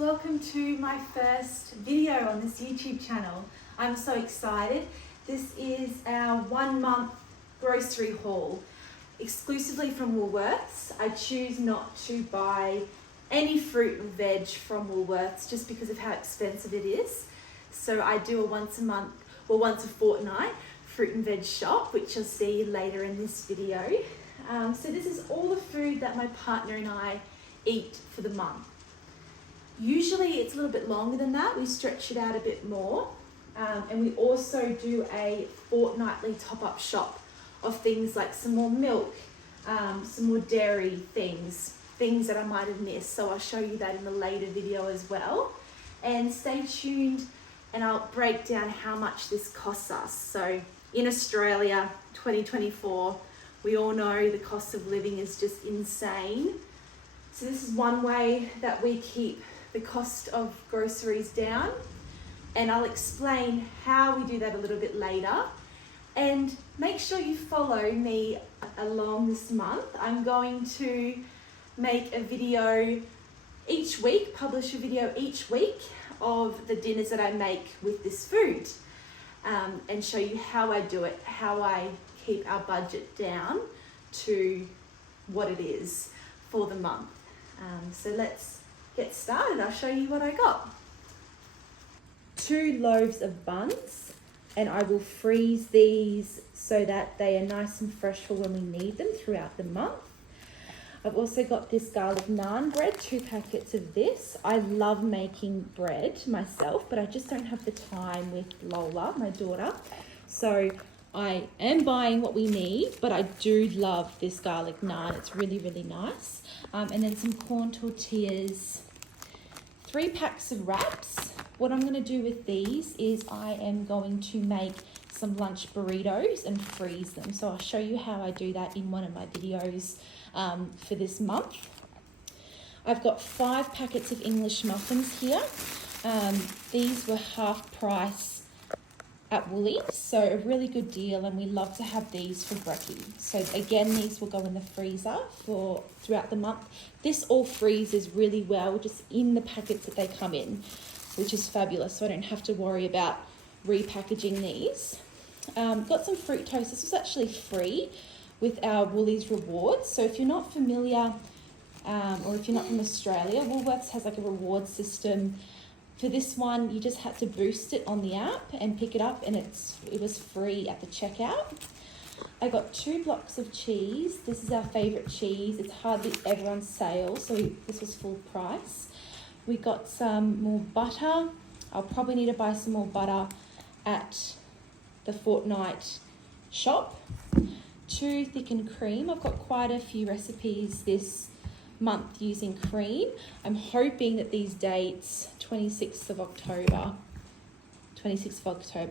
welcome to my first video on this YouTube channel. I'm so excited. This is our 1 month grocery haul, exclusively from Woolworths. I choose not to buy any fruit and veg from Woolworths just because of how expensive it is. So I do a once a fortnight fruit and veg shop, which you'll see later in this video. So this is all the food that my partner and I eat for the month. Usually it's a little bit longer than that. We stretch it out a bit more. And we also do a fortnightly top-up shop of things like some more milk, some more dairy things that I might have missed. So I'll show you that in a later video as well. And stay tuned and I'll break down how much this costs us. So in Australia, 2024, we all know the cost of living is just insane. So this is one way that we keep the cost of groceries down, and I'll explain how we do that a little bit later. And make sure you follow me along this month. I'm going to make a video each week, publish a video each week of the dinners that I make with this food, and show you how I do it, how I keep our budget down to what it is for the month. So let's get started. I'll show you what I got. 2 loaves of buns, and I will freeze these so that they are nice and fresh for when we need them throughout the month. I've also got this garlic naan bread, 2 packets of this. I love making bread myself, but I just don't have the time with Lola, my daughter. So I am buying what we need, but I do love this garlic naan. It's really, really nice. And then some corn tortillas, 3 packs of wraps. What I'm going to do with these is I am going to make some lunch burritos and freeze them. So I'll show you how I do that in one of my videos for this month. I've got 5 packets of English muffins here. These were half price at Woolies, so a really good deal, and we love to have these for brekkie. So again, these will go in the freezer for throughout the month. This all freezes really well just in the packets that they come in, which is fabulous, so I don't have to worry about repackaging these. Got some fruit toast. This was actually free with our Woolies rewards. So if you're not familiar, or if you're not from Australia, Woolworths has like a reward system. For this one, you just had to boost it on the app and pick it up, and it was free at the checkout. I got 2 blocks of cheese. This is our favourite cheese. It's hardly ever on sale, so this was full price. We got some more butter. I'll probably need to buy some more butter at the fortnight shop. 2 thickened cream. I've got quite a few recipes this month using cream. I'm hoping that these dates, 26th of October,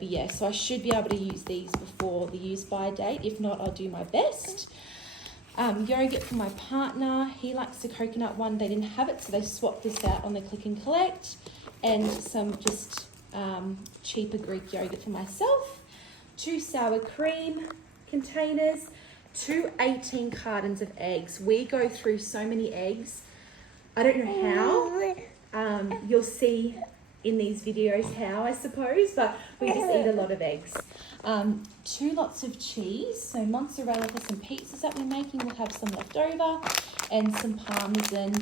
yeah, so I should be able to use these before the use by date. If not, I'll do my best. Yogurt for my partner. He likes the coconut one. They didn't have it, so they swapped this out on the click and collect. And some just cheaper Greek yogurt for myself. 2 sour cream containers. 2 18 cartons of eggs. We go through so many eggs. I don't know how. You'll see in these videos how, I suppose, but we just eat a lot of eggs. 2 lots of cheese. So mozzarella for some pizzas that we're making. We'll have some left over, and some parmesan.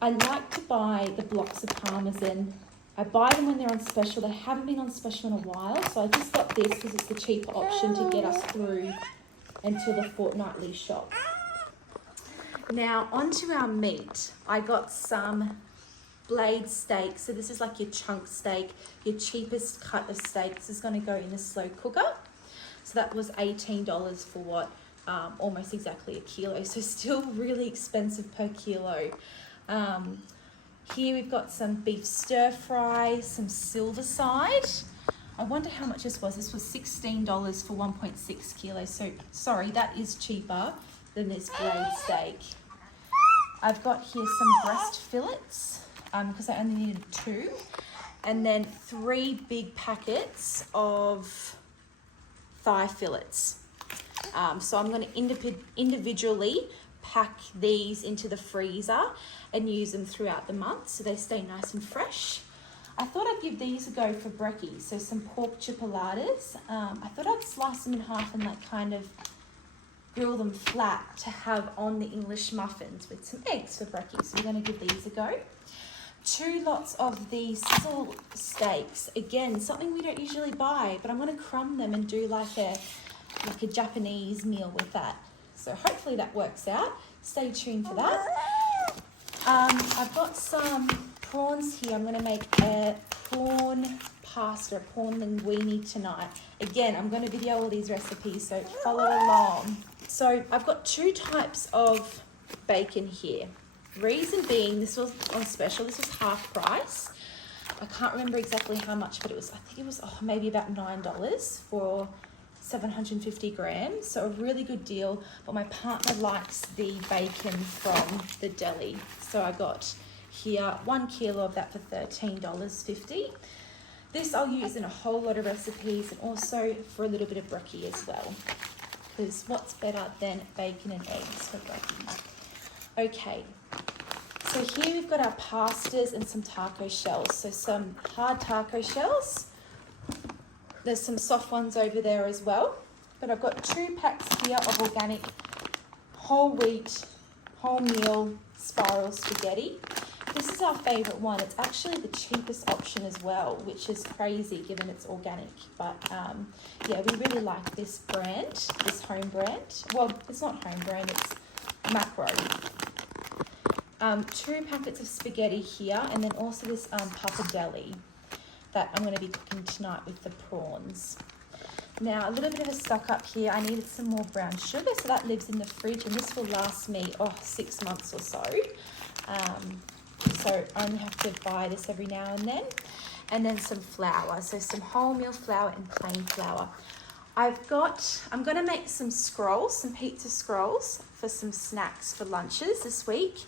I like to buy the blocks of parmesan. I buy them when they're on special. They haven't been on special in a while, so I just got this because it's the cheaper option to get us through until the fortnightly shop. Now onto our meat. I got some blade steak. So this is like your chunk steak, your cheapest cut of steak. This is going to go in a slow cooker. So that was $18 for what? Almost exactly a kilo. So still really expensive per kilo. Here we've got some beef stir fry, some silver side. I wonder how much this was. This was $16 for 1.6 kilos. So, sorry, that is cheaper than this blade steak. I've got here some breast fillets, because I only needed 2. And then 3 big packets of thigh fillets. So I'm going to individually pack these into the freezer and use them throughout the month so they stay nice and fresh. I thought I'd give these a go for brekkie. So some pork chipolatas. I thought I'd slice them in half and like kind of grill them flat to have on the English muffins with some eggs for brekkie. So we're going to give these a go. 2 lots of these salt steaks. Again, something we don't usually buy, but I'm going to crumb them and do like a Japanese meal with that. So hopefully that works out. Stay tuned for that. I've got some prawns here. I'm going to make a prawn pasta, a prawn linguine tonight. Again, I'm going to video all these recipes, so follow along. So I've got 2 types of bacon here. Reason being, this was on special. This was half price. I can't remember exactly how much, but I think it was maybe about $9 for 750 grams. So a really good deal. But my partner likes the bacon from the deli. So I got here 1 kilo of that for $13.50. This I'll use in a whole lot of recipes and also for a little bit of brekkie as well. Because what's better than bacon and eggs for brekkie? Okay, so here we've got our pastas and some taco shells. So some hard taco shells. There's some soft ones over there as well. But I've got 2 packs here of organic whole wheat, whole meal spiral spaghetti. This is our favourite one. It's actually the cheapest option as well, which is crazy given it's organic. But yeah, we really like this brand, this home brand. Well, it's not home brand, it's Macro. 2 packets of spaghetti here, and then also this pappardelle that I'm going to be cooking tonight with the prawns. Now, a little bit of a stock up here. I needed some more brown sugar, so that lives in the fridge, and this will last me 6 months or so. So I only have to buy this every now and then. And then some flour, so some wholemeal flour and plain flour. I'm going to make some scrolls, some pizza scrolls for some snacks for lunches this week.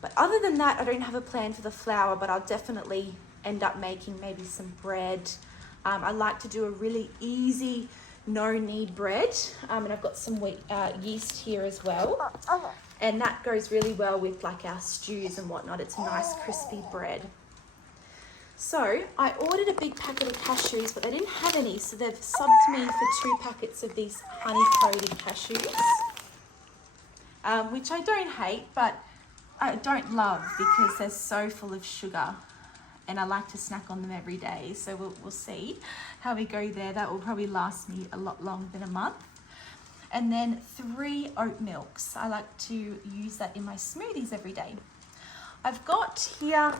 But other than that, I don't have a plan for the flour, but I'll definitely end up making maybe some bread. I like to do a really easy, no-knead bread. And I've got some wheat, yeast here as well. And that goes really well with like our stews and whatnot. It's a nice crispy bread. So I ordered a big packet of cashews, but they didn't have any. So they've subbed me for 2 packets of these honey-coated cashews, which I don't hate, but I don't love because they're so full of sugar. And I like to snack on them every day. So we'll see how we go there. That will probably last me a lot longer than a month. And then 3 oat milks. I like to use that in my smoothies every day. I've got here,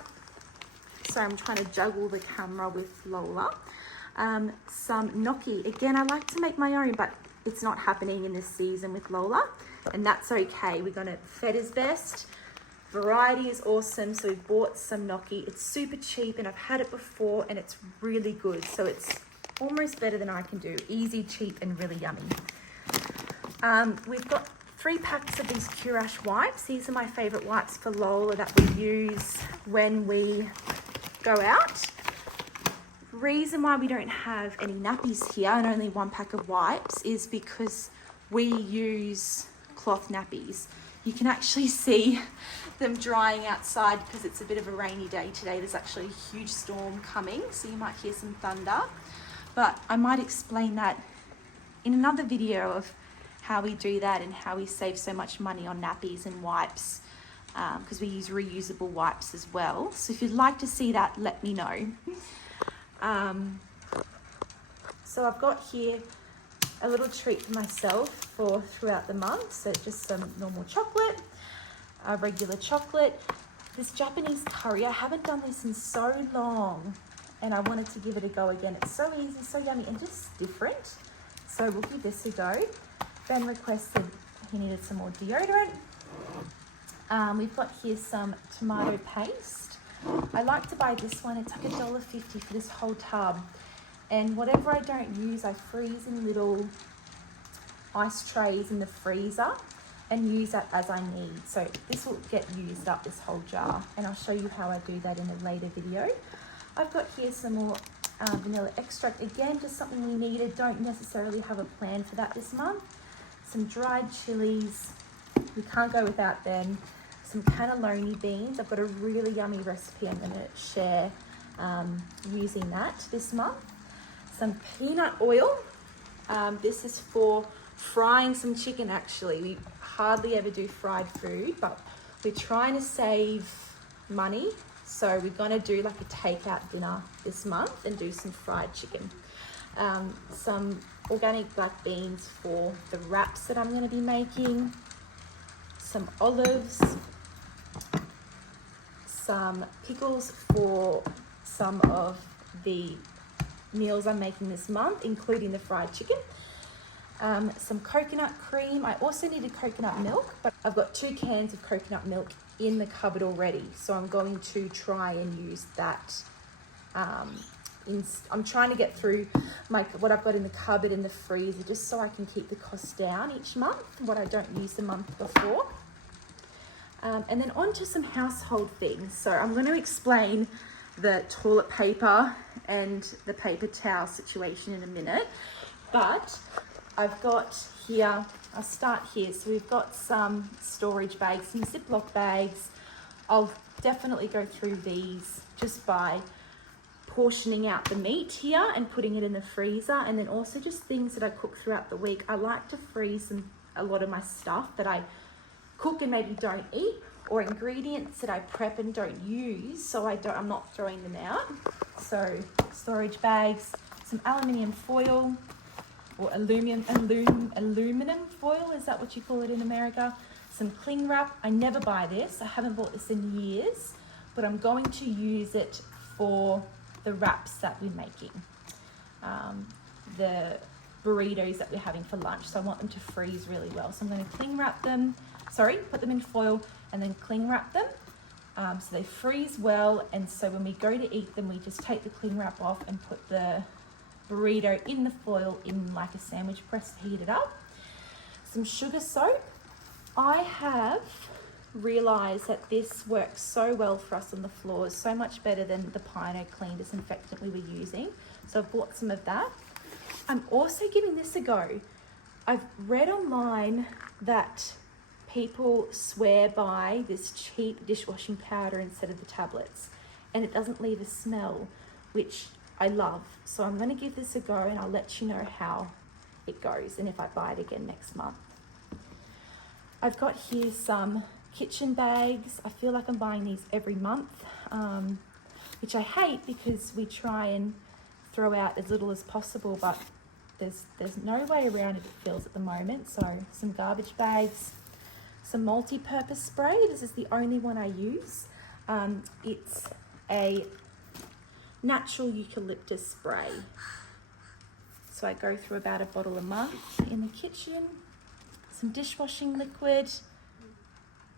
sorry, I'm trying to juggle the camera with Lola. Some gnocchi. Again, I like to make my own, but it's not happening in this season with Lola. And that's okay. We're going to feta's best. Variety is awesome, so we've bought some gnocchi. It's super cheap and I've had it before and it's really good. So it's almost better than I can do. Easy, cheap and really yummy. We've got 3 packs of these Curash wipes. These are my favourite wipes for Lola that we use when we go out. Reason why we don't have any nappies here and only 1 pack of wipes is because we use cloth nappies. You can actually see them drying outside because it's a bit of a rainy day today. There's actually a huge storm coming, so you might hear some thunder. But I might explain that in another video of how we do that and how we save so much money on nappies and wipes, because we use reusable wipes as well. So if you'd like to see that, let me know. So I've got here a little treat for myself for throughout the month. So just some normal chocolate, regular chocolate. This Japanese curry, I haven't done this in so long and I wanted to give it a go again. It's so easy, so yummy and just different. So we'll give this a go. Ben requested he needed some more deodorant. We've got here some tomato paste. I like to buy this one. It's like $1.50 for this whole tub. And whatever I don't use, I freeze in little ice trays in the freezer and use that as I need. So this will get used up, this whole jar. And I'll show you how I do that in a later video. I've got here some more vanilla extract. Again, just something we needed. Don't necessarily have a plan for that this month. Some dried chilies, we can't go without them. Some cannelloni beans. I've got a really yummy recipe I'm going to share using that this month. Some peanut oil. This is for frying some chicken actually. We hardly ever do fried food, but we're trying to save money. So we're going to do like a takeout dinner this month and do some fried chicken. Some organic black beans for the wraps that I'm going to be making. Some olives. Some pickles for some of the meals I'm making this month, including the fried chicken. Some coconut cream. I also needed coconut milk, but I've got 2 cans of coconut milk in the cupboard already, so I'm going to try and use that. I'm trying to get through what I've got in the cupboard and the freezer, just so I can keep the cost down each month, what I don't use the month before. And then on to some household things. So I'm going to explain the toilet paper and the paper towel situation in a minute, but I've got here, I'll start here. So we've got some storage bags, some Ziploc bags. I'll definitely go through these just by portioning out the meat here and putting it in the freezer, and then also just things that I cook throughout the week. I like to freeze a lot of my stuff that I cook and maybe don't eat, or ingredients that I prep and don't use, so I'm not throwing them out. So storage bags, some aluminium foil, or aluminum foil, is that what you call it in America? Some cling wrap. I never buy this. I haven't bought this in years, but I'm going to use it for the wraps that we're making. The burritos that we're having for lunch. So I want them to freeze really well. So I'm going to put them in foil and then cling wrap them. So they freeze well, and so when we go to eat them, we just take the cling wrap off and put the burrito in the foil in like a sandwich press to heat it up. Some sugar soap. I have realised that this works so well for us on the floors, so much better than the Pino Clean disinfectant we were using. So I've bought some of that. I'm also giving this a go. I've read online that people swear by this cheap dishwashing powder instead of the tablets, and it doesn't leave a smell, which I love. So I'm going to give this a go, and I'll let you know how it goes and if I buy it again next month. I've got here some kitchen bags. I feel like I'm buying these every month, which I hate because we try and throw out as little as possible, but there's no way around it feels at the moment. So some garbage bags, some multi-purpose spray. This is the only one I use. It's a natural eucalyptus spray. So I go through about a bottle a month in the kitchen. Some dishwashing liquid.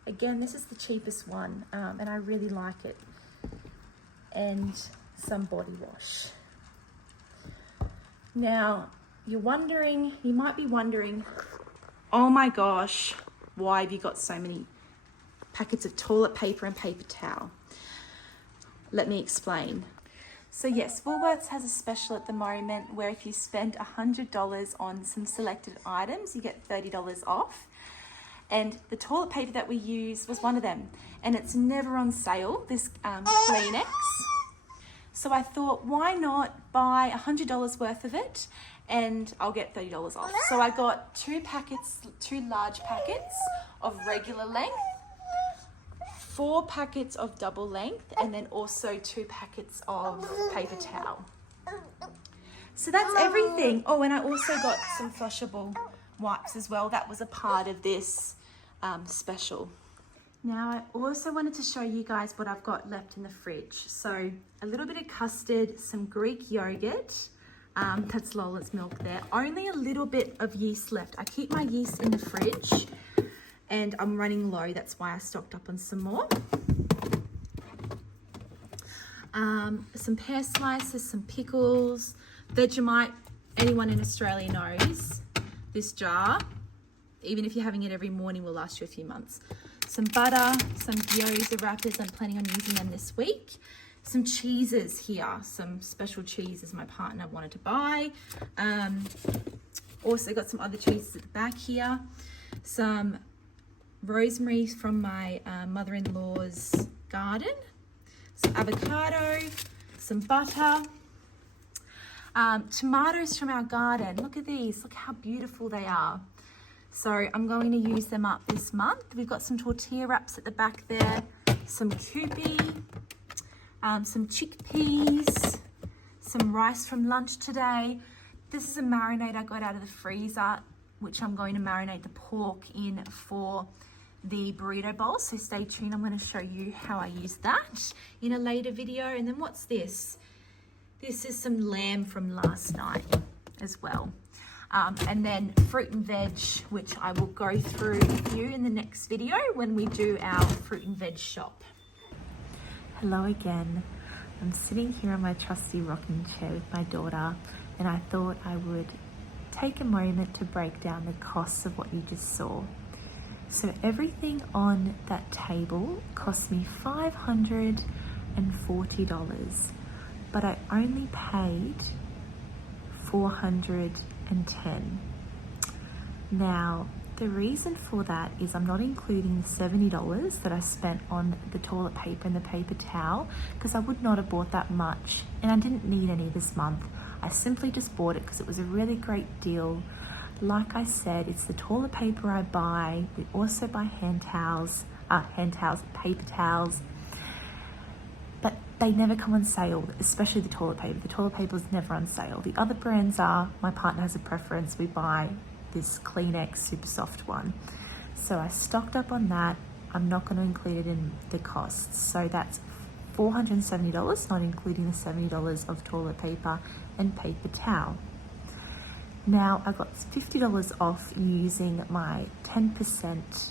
Again, this is the cheapest one, and I really like it. And some body wash. Now, you might be wondering, oh my gosh, why have you got so many packets of toilet paper and paper towel? Let me explain. So yes, Woolworths has a special at the moment where if you spend $100 on some selected items, you get $30 off. And the toilet paper that we use was one of them. And it's never on sale, this Kleenex. So I thought, why not buy $100 worth of it and I'll get $30 off. So I got 2 large packets of regular length, 4 packets of double length, and then also 2 packets of paper towel. So that's everything. Oh, and I also got some flushable wipes as well. That was a part of this special. Now I also wanted to show you guys what I've got left in the fridge. So a little bit of custard, some Greek yogurt, that's Lola's milk there. Only a little bit of yeast left. I keep my yeast in the fridge and I'm running low. That's why I stocked up on some more. Some pear slices, some pickles, Vegemite. Anyone in Australia knows this jar, even if you're having it every morning, will last you a few months. Some butter, some gyoza wrappers. I'm planning on using them this week. Some cheeses here, some special cheeses my partner wanted to buy. Also got some other cheeses at the back here. Some rosemary from my mother-in-law's garden, some avocado, some butter, tomatoes from our garden. Look at these, look how beautiful they are. So I'm going to use them up this month. We've got some tortilla wraps at the back there, some kupi, some chickpeas, some rice from lunch today. This is a marinade I got out of the freezer, which I'm going to marinate the pork in for the burrito bowl. So stay tuned. I'm going to show you how I use that in a later video. And then what's this? This is some lamb from last night as well. And then fruit and veg, which I will go through with you in the next video when we do our fruit and veg shop. Hello again. I'm sitting here on my trusty rocking chair with my daughter, and I thought I would take a moment to break down the costs of what you just saw. So everything on that table cost me $540, but I only paid $410. Now, the reason for that is I'm not including the $70 that I spent on the toilet paper and the paper towel, because I would not have bought that much, and I didn't need any this month. I simply just bought it because it was a really great deal. Like I said, it's the toilet paper I buy. We also buy paper towels, but they never come on sale, especially the toilet paper. The toilet paper is never on sale. The other brands are, my partner has a preference. We buy this Kleenex super soft one. So I stocked up on that. I'm not going to include it in the costs. So that's $470, not including the $70 of toilet paper and paper towel. Now I got $50 off using my 10%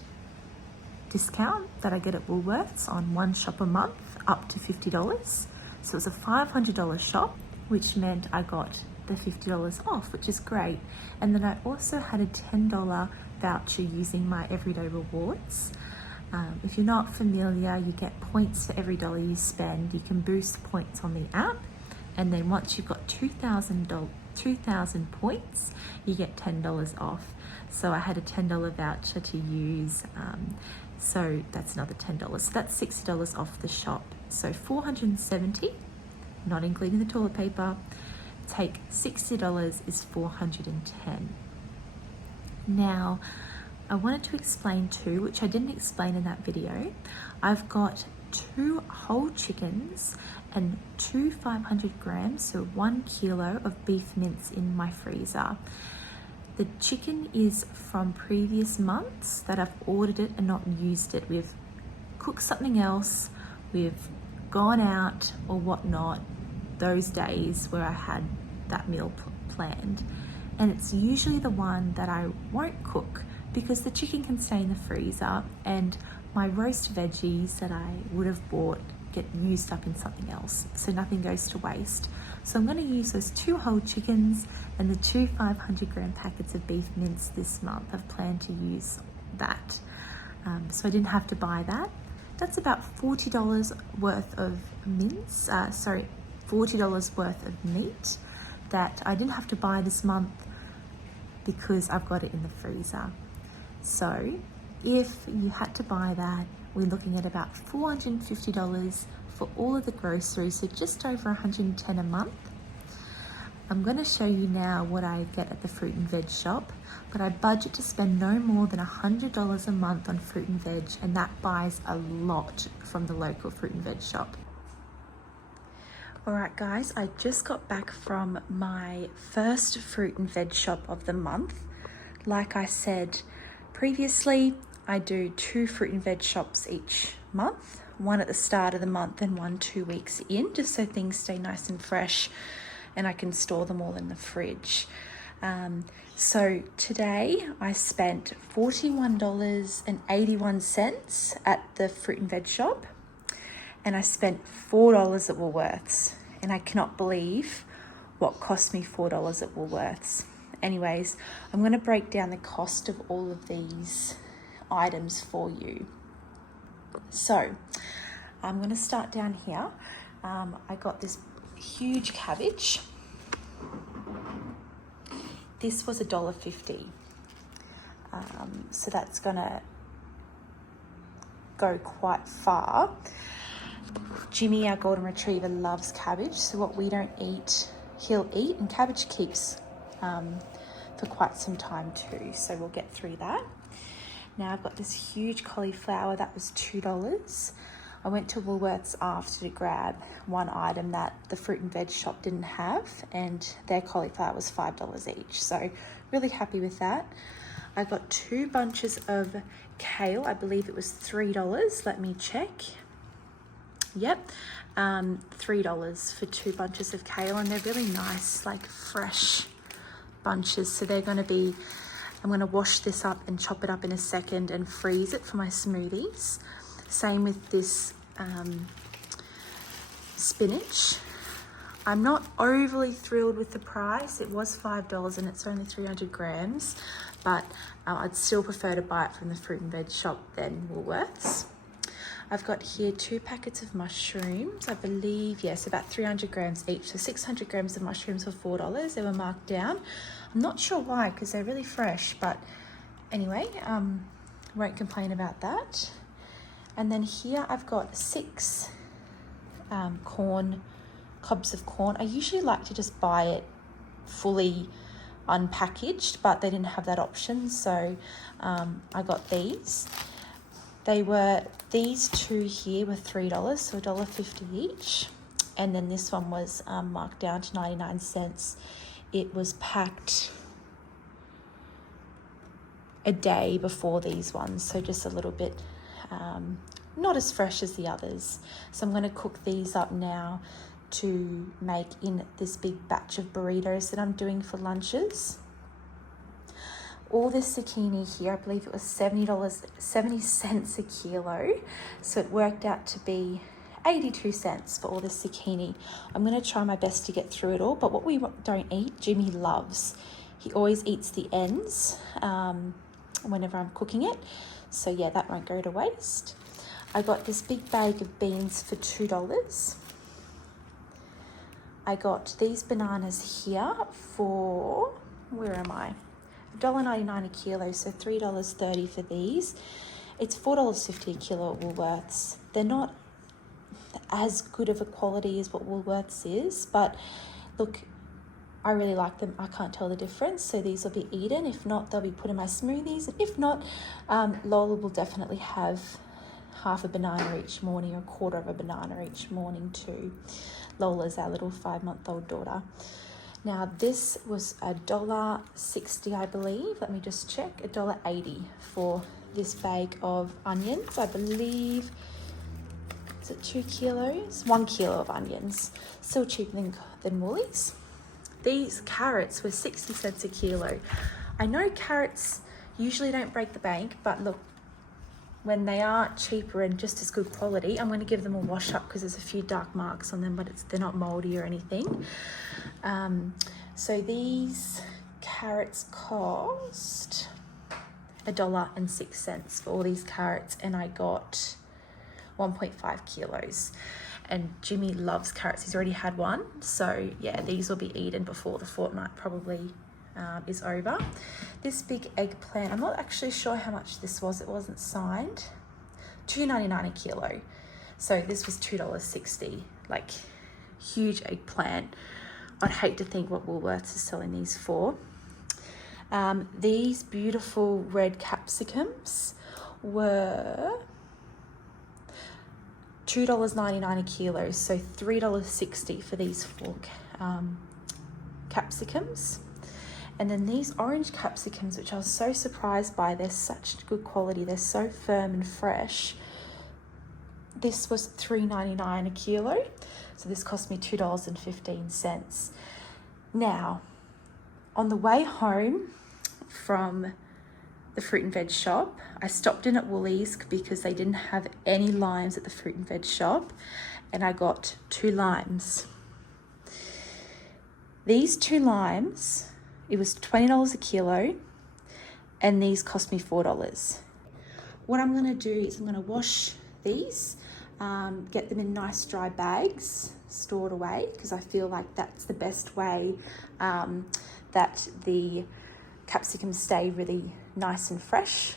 discount that I get at Woolworths on one shop a month, up to $50. So it was a $500 shop, which meant I got the $50 off, which is great. And then I also had a $10 voucher using my everyday rewards. If you're not familiar, you get points for every dollar you spend. You can boost points on the app, and then once you've got 2,000 points, you get $10 off. So I had a $10 voucher to use, so that's another $10. So that's $60 off the shop. So $470, not including the toilet paper. Take $60 is $410. Now, I wanted to explain too, which I didn't explain in that video. I've got 2 whole chickens and 2 500 grams, so 1 kilo of beef mince in my freezer. The chicken is from previous months that I've ordered it and not used it. We've cooked something else, we've gone out or whatnot those days where I had that meal planned. And it's usually the one that I won't cook because the chicken can stay in the freezer and my roast veggies that I would have bought get used up in something else, so nothing goes to waste. So I'm going to use those 2 whole chickens and the 2 500 gram packets of beef mince this month. I've planned to use that, so I didn't have to buy that. That's about $40 worth of mince, $40 worth of meat that I didn't have to buy this month because I've got it in the freezer. So if you had to buy that, we're looking at about $450 for all of the groceries, so just over $110 a month. I'm going to show you now what I get at the fruit and veg shop, but I budget to spend no more than $100 a month on fruit and veg, and that buys a lot from the local fruit and veg shop. Alright guys, I just got back from my first fruit and veg shop of the month. Like I said previously, I do 2 fruit and veg shops each month, one at the start of the month and one 2 weeks in, just so things stay nice and fresh and I can store them all in the fridge. So today I spent $41.81 at the fruit and veg shop, and I spent $4 at Woolworths, and I cannot believe what cost me $4 at Woolworths. Anyways, I'm going to break down the cost of all of these items for you. So I'm going to start down here. I got this huge cabbage. This was $1.50. So that's going to go quite far. Jimmy, our golden retriever, loves cabbage, so what we don't eat, he'll eat, and cabbage keeps for quite some time too, so we'll get through that. Now I've got this huge cauliflower that was $2. I went to Woolworths after to grab one item that the fruit and veg shop didn't have, and their cauliflower was $5 each, so really happy with that. I got 2 bunches of kale. I believe it was $3. Let me check. Yep, $3 for 2 bunches of kale, and they're really nice, like fresh bunches. So they're going to be, I'm going to wash this up and chop it up in a second and freeze it for my smoothies. Same with this spinach. I'm not overly thrilled with the price. It was $5 and it's only 300 grams, but I'd still prefer to buy it from the fruit and veg shop than Woolworths. I've got here 2 packets of mushrooms, I believe, yes, about 300 grams each. So 600 grams of mushrooms for $4. They were marked down. I'm not sure why, because they're really fresh, but anyway, won't complain about that. And then here I've got 6 cobs of corn. I usually like to just buy it fully unpackaged, but they didn't have that option, so I got these. These 2 here were $3, so $1.50 each. And then this one was marked down to 99 cents. It was packed a day before these ones, so just a little bit not as fresh as the others. So I'm going to cook these up now to make in this big batch of burritos that I'm doing for lunches. All this zucchini here, I believe it was $70 cents a kilo. So it worked out to be 82 cents for all this zucchini. I'm going to try my best to get through it all, but what we don't eat, Jimmy loves. He always eats the ends whenever I'm cooking it. So yeah, that won't go to waste. I got this big bag of beans for $2. I got these bananas here for, where am I? $1.99 a kilo, so $3.30 for these. It's $4.50 a kilo at Woolworths. They're not as good of a quality as what Woolworths is, but look, I really like them. I can't tell the difference, so these will be eaten. If not, they'll be put in my smoothies. If not, Lola will definitely have half a banana each morning or a quarter of a banana each morning too. Lola's our little 5-month-old daughter. Now this was $1.60, I believe. Let me just check. $1.80 for this bag of onions. I believe, is it 2 kilos? 1 kilo of onions. Still cheaper than Woolies. These carrots were 60 cents a kilo. I know carrots usually don't break the bank, but look, when they are cheaper and just as good quality, I'm going to give them a wash up because there's a few dark marks on them, but they're not moldy or anything. So these carrots cost $1.06 for all these carrots, and I got 1.5 kilos. And Jimmy loves carrots. He's already had one. So yeah, these will be eaten before the fortnight probably is over. This big eggplant, I'm not actually sure how much this was. It wasn't signed. $2.99 a kilo. So this was $2.60. Like, huge eggplant. I'd hate to think what Woolworths is selling these for. These beautiful red capsicums were $2.99 a kilo, so $3.60 for these 4 capsicums. And then these orange capsicums, which I was so surprised by, they're such good quality, they're so firm and fresh. This was $3.99 a kilo, so this cost me $2.15. Now, on the way home from the fruit and veg shop, I stopped in at Woolies because they didn't have any limes at the fruit and veg shop, and I got 2 limes. These 2 limes, it was $20 a kilo, and these cost me $4. What I'm going to do is I'm going to wash these, get them in nice dry bags, stored away, because I feel like that's the best way that the capsicums stay really nice and fresh.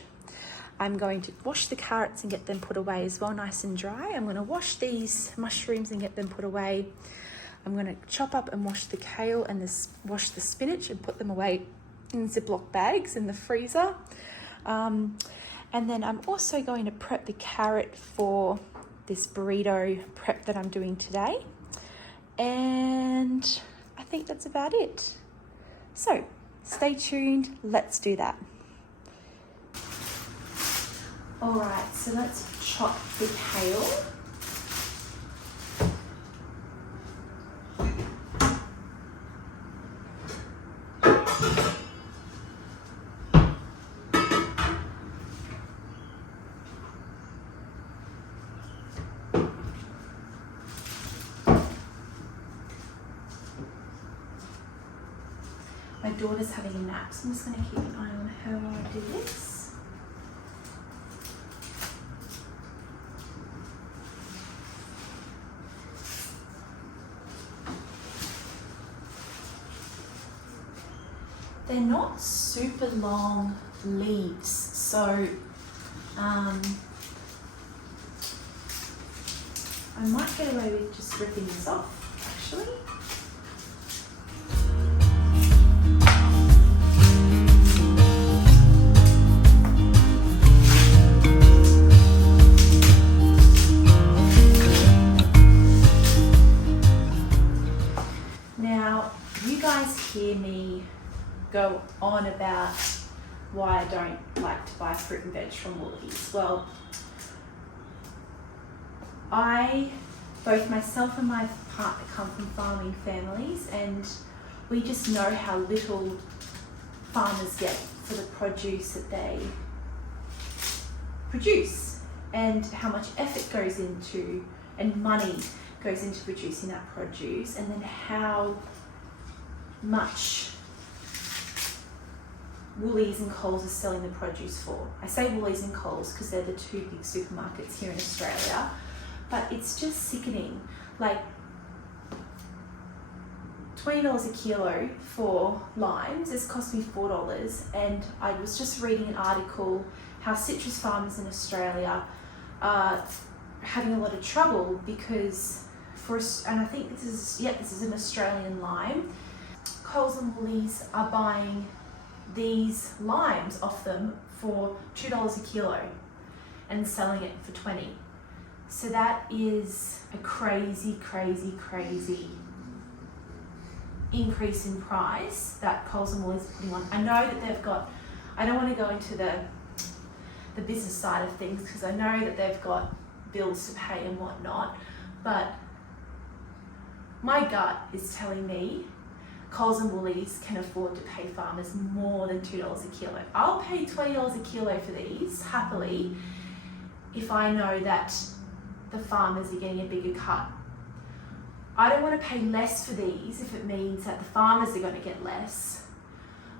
I'm going to wash the carrots and get them put away as well, nice and dry. I'm going to wash these mushrooms and get them put away. I'm going to chop up and wash the kale and wash the spinach and put them away in Ziploc bags in the freezer. And then I'm also going to prep the carrot for this burrito prep that I'm doing today. And I think that's about it. So stay tuned, let's do that. All right, so let's chop the kale. My daughter's having a nap, so I'm just going to keep an eye on her while I do this. They're not super long leaves, so I might get away with just ripping this off, actually. Now, you guys hear me go on about why I don't like to buy fruit and veg from Woolies. Well, both myself and my partner come from farming families, and we just know how little farmers get for the produce that they produce, and how much effort goes into and money goes into producing that produce, and then how much Woolies and Coles are selling the produce for. I say Woolies and Coles because they're the two big supermarkets here in Australia, but it's just sickening. Like $20 a kilo for limes, it's cost me $4, and I was just reading an article how citrus farmers in Australia are having a lot of trouble because and I think this is an Australian lime. Coles and Woolies are buying these limes off them for $2 a kilo and selling it for $20. So that is a crazy increase in price that Coles and Woolies are putting on. I know that they've got, I don't want to go into the business side of things because I know that they've got bills to pay and whatnot, but my gut is telling me Coles and Woolies can afford to pay farmers more than $2 a kilo. I'll pay $20 a kilo for these happily if I know that the farmers are getting a bigger cut. I don't want to pay less for these if it means that the farmers are going to get less,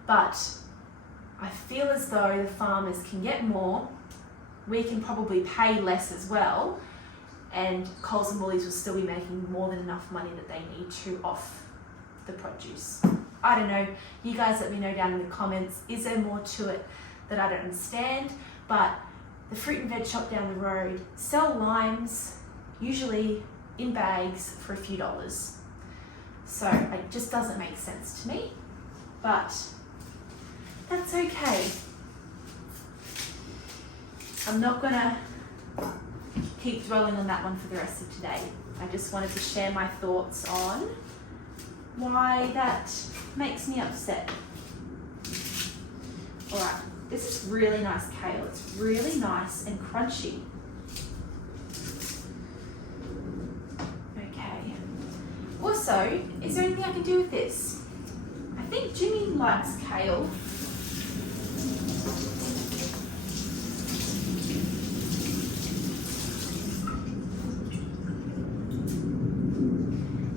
but I feel as though the farmers can get more, we can probably pay less as well, and Coles and Woolies will still be making more than enough money that they need to off the produce. I don't know, you guys let me know down in the comments, is there more to it that I don't understand? But the fruit and veg shop down the road sell limes, usually in bags for a few dollars. So it just doesn't make sense to me, but that's okay. I'm not gonna keep dwelling on that one for the rest of today. I just wanted to share my thoughts on why that makes me upset. All right, this is really nice kale. It's really nice and crunchy. Okay. Also, is there anything I can do with this? I think Jimmy likes kale.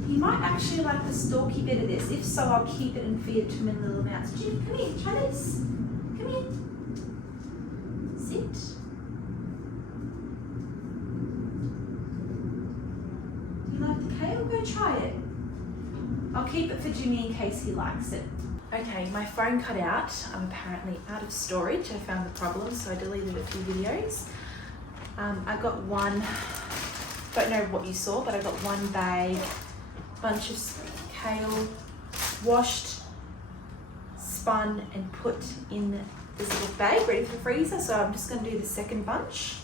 He might actually like the stalky bit of this. If so, I'll keep it and feed it to him in little amounts. Jimmy, come here, try this. Come here. Sit. You like the kale? Go try it. I'll keep it for Jimmy in case he likes it. Okay, my phone cut out. I'm apparently out of storage. I found the problem, so I deleted a few videos. I got one, don't know what you saw, but I got one bag, bunch of kale, washed, spun and put in this little bag ready for the freezer. So I'm just going to do the second bunch.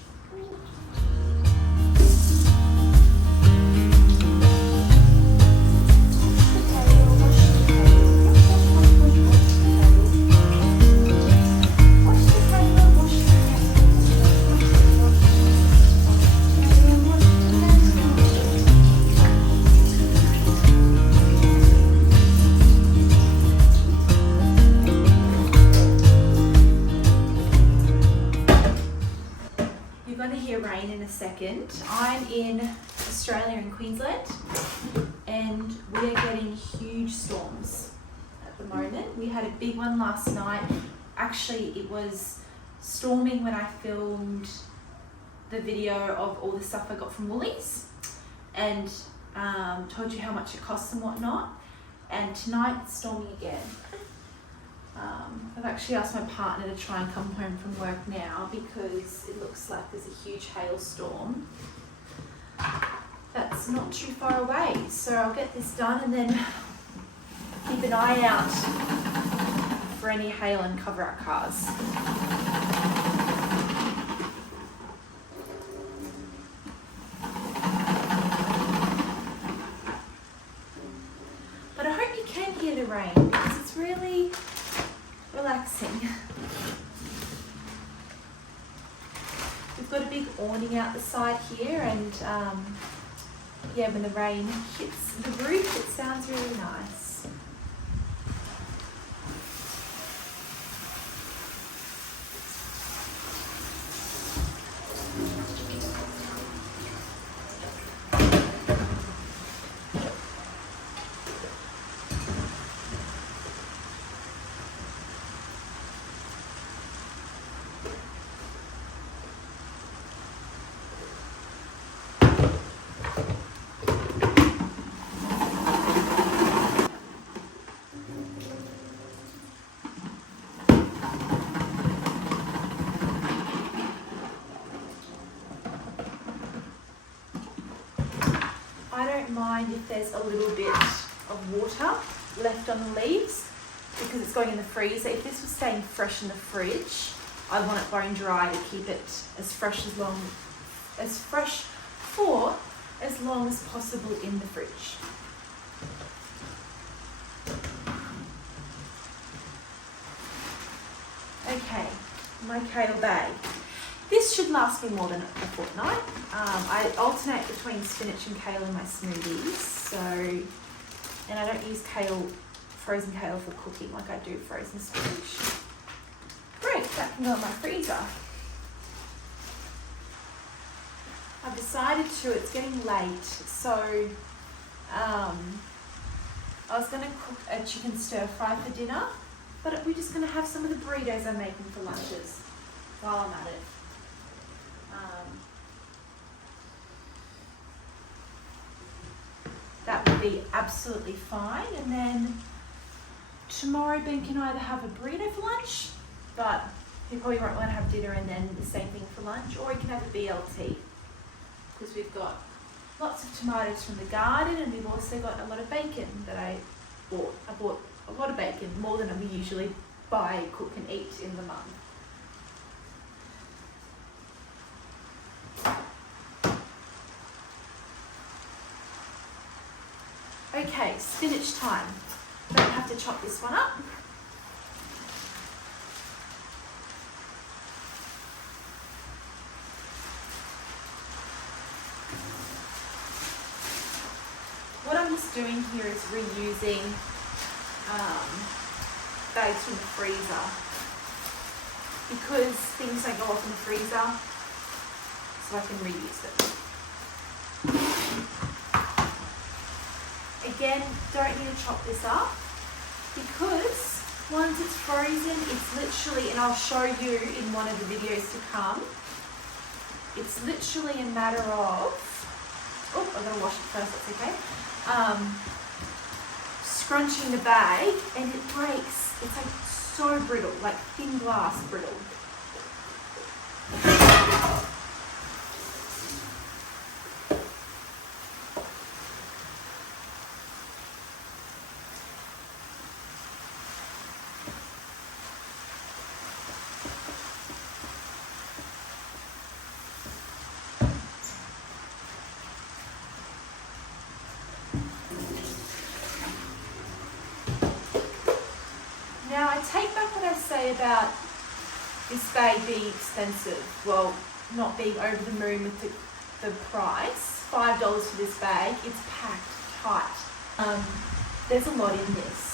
Rain in a second. I'm in Australia in Queensland and we are getting huge storms at the moment. We had a big one last night. Actually, it was storming when I filmed the video of all the stuff I got from Woolies and told you how much it costs and whatnot. And tonight it's storming again. I've actually asked my partner to try and come home from work now because it looks like there's a huge hailstorm that's not too far away. So I'll get this done and then keep an eye out for any hail and cover our cars. But I hope you can hear the rain because it's really relaxing. We've got a big awning out the side here and yeah, when the rain hits the roof it sounds really nice. I don't mind if there's a little bit of water left on the leaves because it's going in the freezer. If this was staying fresh in the fridge, I want it bone dry to keep it as fresh for as long as possible in the fridge. Okay, my kale bag. This should last me more than a fortnight. I alternate between spinach and kale in my smoothies, and I don't use frozen kale for cooking like I do frozen spinach. Great, that can go in my freezer. I've decided it's getting late, so I was going to cook a chicken stir fry for dinner, but we're just going to have some of the burritos I'm making for lunches while I'm at it. That would be absolutely fine. And then tomorrow Ben can either have a burrito for lunch, but he probably won't want to have dinner and then the same thing for lunch, or he can have a BLT because we've got lots of tomatoes from the garden and we've also got a lot of bacon that I bought. I bought a lot of bacon, more than we usually buy, cook and eat in the month. Okay, spinach time. Don't have to chop this one up. What I'm just doing here is reusing bags from the freezer because things don't go off in the freezer, so I can reuse them. Again, don't need to chop this up because once it's frozen, it's literally, and I'll show you in one of the videos to come, it's literally a matter of, oh, I've got to wash it first, that's okay, scrunching the bag and it breaks. It's like so brittle, like thin glass brittle. Now I take back what I say about this bag being expensive. Well, not being over the moon with the price. $5 for this bag. It's packed tight. There's a lot in this.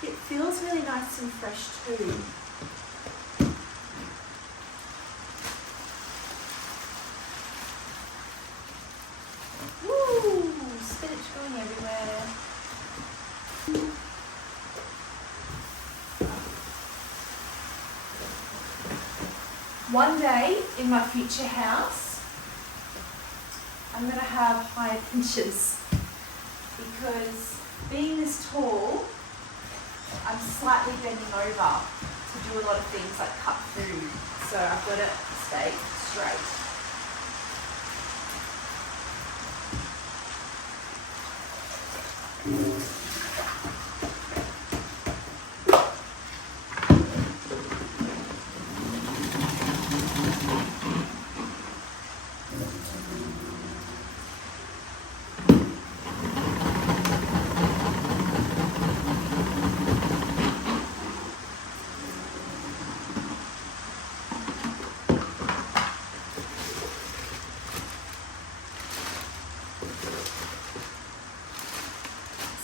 It feels really nice and fresh too. Woo! Spinach going everywhere. One day in my future house, I'm going to have higher pinches because being this tall, I'm slightly bending over to do a lot of things like cut food, so I've got to stay straight.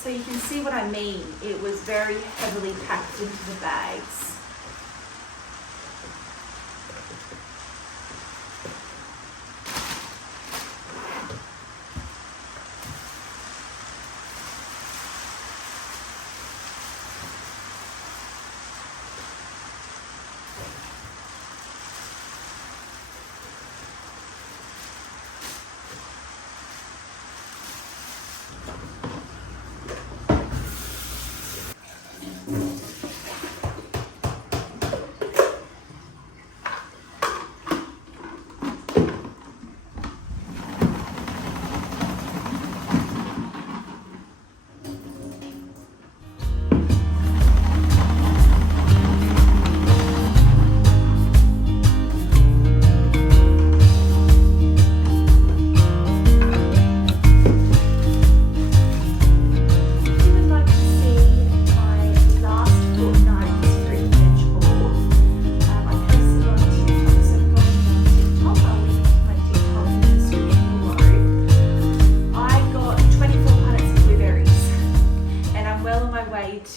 So you can see what I mean. It was very heavily packed into the bags.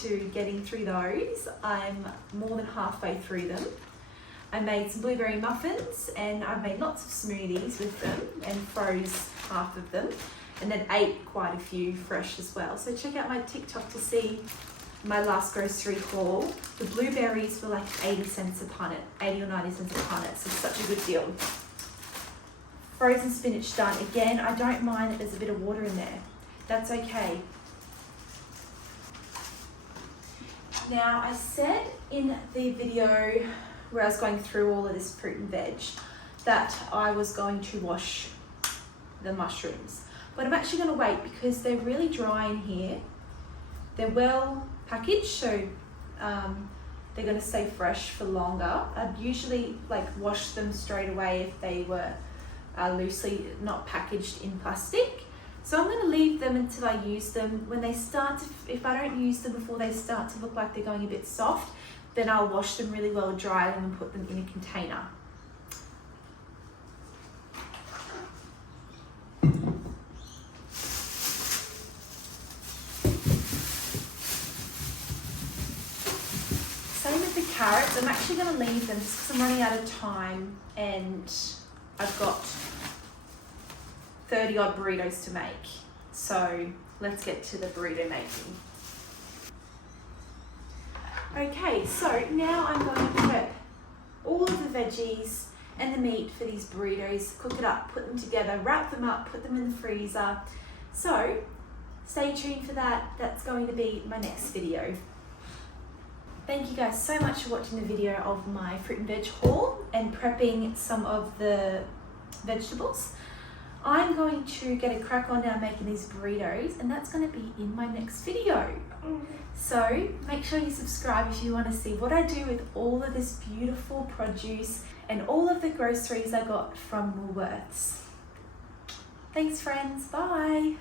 To getting through those. I'm more than halfway through them. I made some blueberry muffins and I've made lots of smoothies with them and froze half of them and then ate quite a few fresh as well. So check out my TikTok to see my last grocery haul. The blueberries were like 80 cents a punnet, 80 or 90 cents a punnet, so it's such a good deal. Frozen spinach done. Again, I don't mind that there's a bit of water in there. That's okay. Now, I said in the video where I was going through all of this fruit and veg that I was going to wash the mushrooms, but I'm actually going to wait because they're really dry in here. They're well packaged, so they're going to stay fresh for longer. I'd usually wash them straight away if they were loosely not packaged in plastic. So I'm going to leave them until I use them. When they start to, if I don't use them before they start to look like they're going a bit soft, then I'll wash them really well, dry them and put them in a container. going to leave them just because I'm running out of time and I've got 30 odd burritos to make. So let's get to the burrito making. Okay, so now I'm going to prep all of the veggies and the meat for these burritos, cook it up, put them together, wrap them up, put them in the freezer. So stay tuned for that. That's going to be my next video. Thank you guys so much for watching the video of my fruit and veg haul and prepping some of the vegetables. I'm going to get a crack on now making these burritos, and that's going to be in my next video. So make sure you subscribe if you want to see what I do with all of this beautiful produce and all of the groceries I got from Woolworths. Thanks friends, bye.